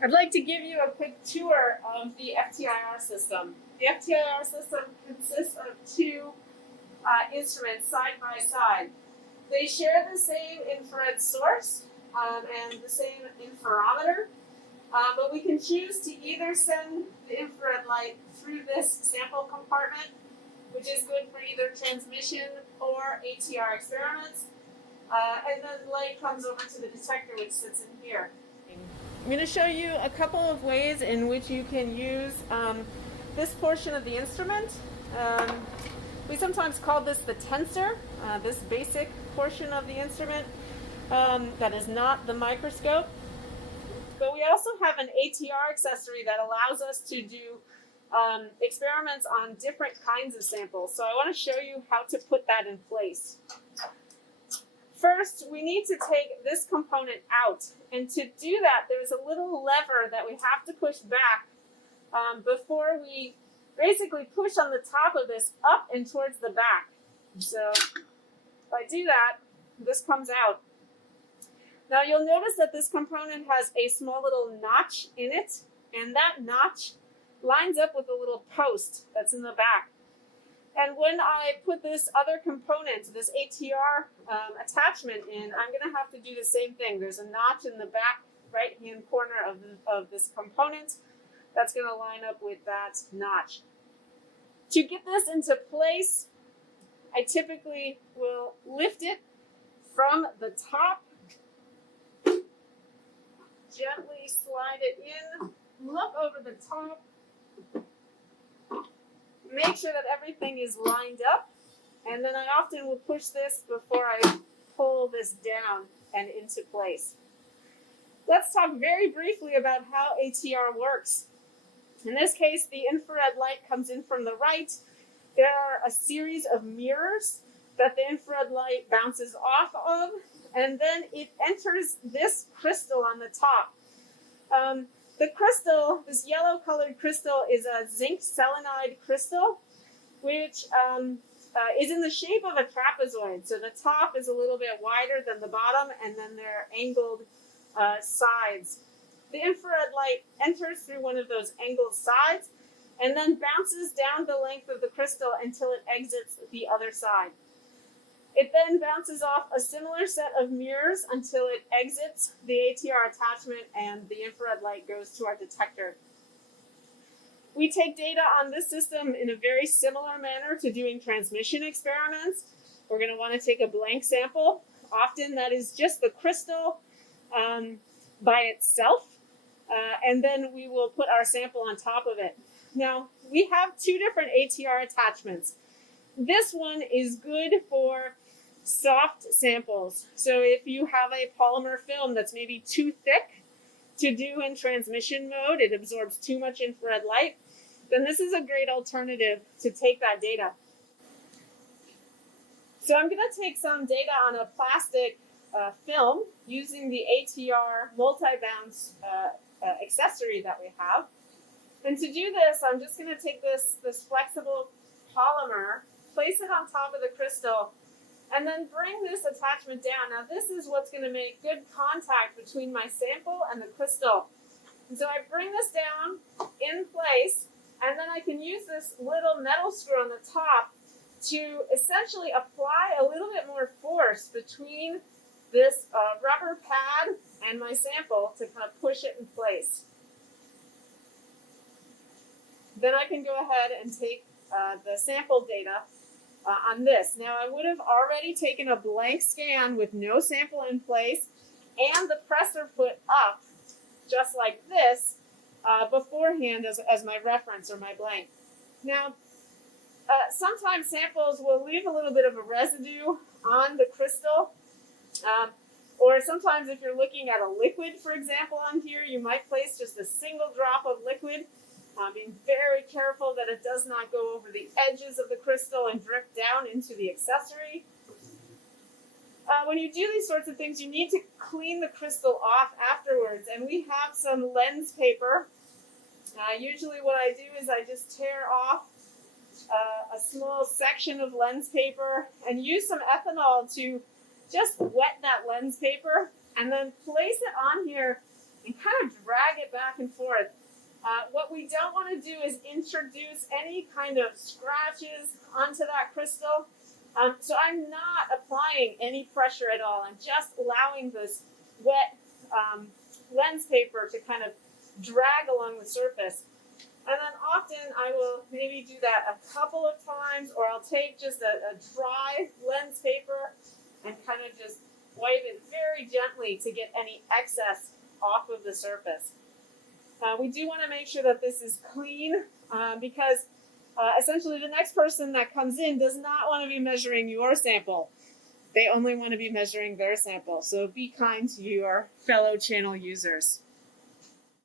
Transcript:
I'd like to give you a quick tour of the FTIR system. The FTIR system consists of two instruments side by side. They share the same infrared source and the same interferometer, but we can choose to either send the infrared light through this sample compartment, which is good for either transmission or ATR experiments, and then the light comes over to the detector, which sits in here. I'm going to show you a couple of ways in which you can use this portion of the instrument. We sometimes call this the tensor, this basic portion of the instrument that is not the microscope. But we also have an ATR accessory that allows us to do experiments on different kinds of samples. So I want to show you how to put that in place. First, we need to take this component out. And to do that, there's a little lever that we have to push back before we basically push on the top of this up and towards the back. So if I do that, this comes out. Now you'll notice that this component has a small little notch in it, and that notch lines up with a little post that's in the back. And when I put this other component, this ATR attachment in, I'm going to have to do the same thing. There's a notch in the back right-hand corner of this component that's going to line up with that notch. To get this into place, I typically will lift it from the top, gently slide it in, look over the top, make sure that everything is lined up, and then I often will push this before I pull this down and into place. Let's talk very briefly about how ATR works. In this case, the infrared light comes in from the right. There are a series of mirrors that the infrared light bounces off of, and then it enters this crystal on the top. The crystal, this yellow colored crystal, is a zinc selenide crystal, which is in the shape of a trapezoid. So the top is a little bit wider than the bottom, and then there are angled sides. The infrared light enters through one of those angled sides and then bounces down the length of the crystal until it exits the other side. It then bounces off a similar set of mirrors until it exits the ATR attachment and the infrared light goes to our detector. We take data on this system in a very similar manner to doing transmission experiments. We're going to want to take a blank sample. Often that is just the crystal by itself, and then we will put our sample on top of it. Now, we have two different ATR attachments. This one is good for soft samples. So if you have a polymer film that's maybe too thick to do in transmission mode, it absorbs too much infrared light, then this is a great alternative to take that data. So I'm going to take some data on a plastic film using the ATR multi-bounce accessory that we have. And to do this, I'm just going to take this flexible polymer, place it on top of the crystal, and then bring this attachment down. Now this is what's going to make good contact between my sample and the crystal. And so I bring this down in place, and then I can use this little metal screw on the top to essentially apply a little bit more force between this rubber pad and my sample to kind of push it in place. Then I can go ahead and take the sample data on this. Now I would have already taken a blank scan with no sample in place and the presser foot up just like this beforehand as my reference or my blank. Now sometimes samples will leave a little bit of a residue on the crystal, or sometimes if you're looking at a liquid, for example, on here, you might place just a single drop of liquid, being very careful that it does not go over the edges of the crystal and drift down into the accessory. When you do these sorts of things, you need to clean the crystal off afterwards, and we have some lens paper. Usually what I do is I just tear off a small section of lens paper and use some ethanol to just wet that lens paper and then place it on here and kind of drag it back and forth. What we don't want to do is introduce any kind of scratches onto that crystal. So I'm not applying any pressure at all. I'm just allowing this wet lens paper to kind of drag along the surface. And then often I will maybe do that a couple of times, or I'll take just a dry lens paper and kind of just wipe it very gently to get any excess off of the surface. We do want to make sure that this is clean because essentially the next person that comes in does not want to be measuring your sample. They only want to be measuring their sample. So be kind to your fellow channel users.